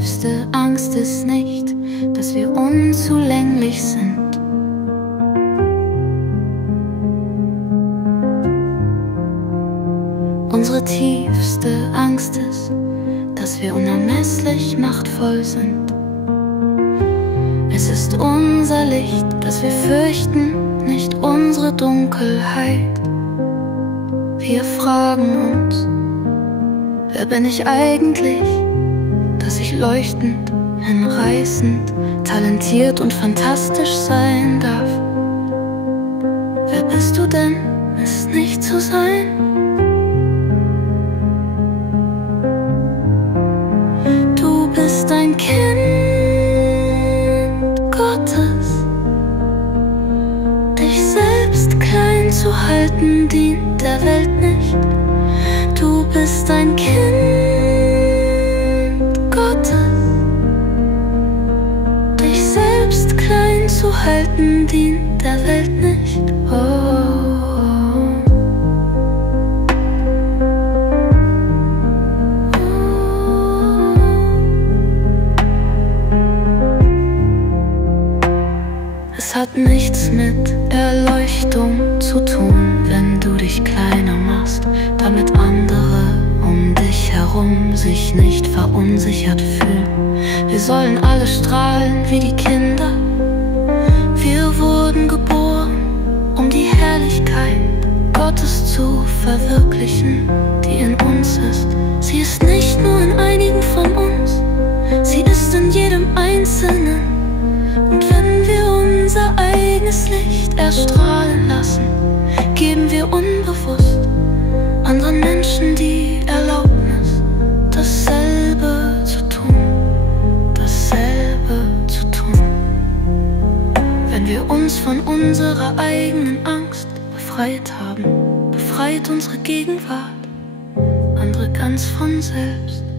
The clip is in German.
tiefste Angst ist nicht, dass wir unzulänglich sind. Unsere tiefste Angst ist, dass wir unermesslich machtvoll sind. Es ist unser Licht, das wir fürchten, nicht unsere Dunkelheit. Wir fragen uns, wer bin ich eigentlich, dass ich leuchtend, hinreißend, talentiert und fantastisch sein darf? Wer bist du denn, es nicht zu sein? Du bist ein Kind Gottes. Dich selbst klein zu halten dient der Welt nicht. Du bist ein Kind Gottes. Dich selbst klein zu halten dient der Welt nicht. Es hat nichts mit Erleuchtung zu tun, wenn du dich kleiner machst, damit andere um dich herum sich nicht verunsichert fühlen. Wir sollen alle strahlen wie die Kinder. Wir wurden geboren, um die Herrlichkeit Gottes zu verwirklichen, die in uns ist. Sie ist nicht nur in einigen von uns, sie ist in jedem Einzelnen. Und wenn wir unser eigenes Licht erstrahlen lassen, geben wir unbewusst anderen Menschen die Erlaubnis, dasselbe zu tun, dasselbe zu tun. Wenn wir uns von unserer eigenen Angst befreit haben, befreit unsere Gegenwart andere ganz von selbst.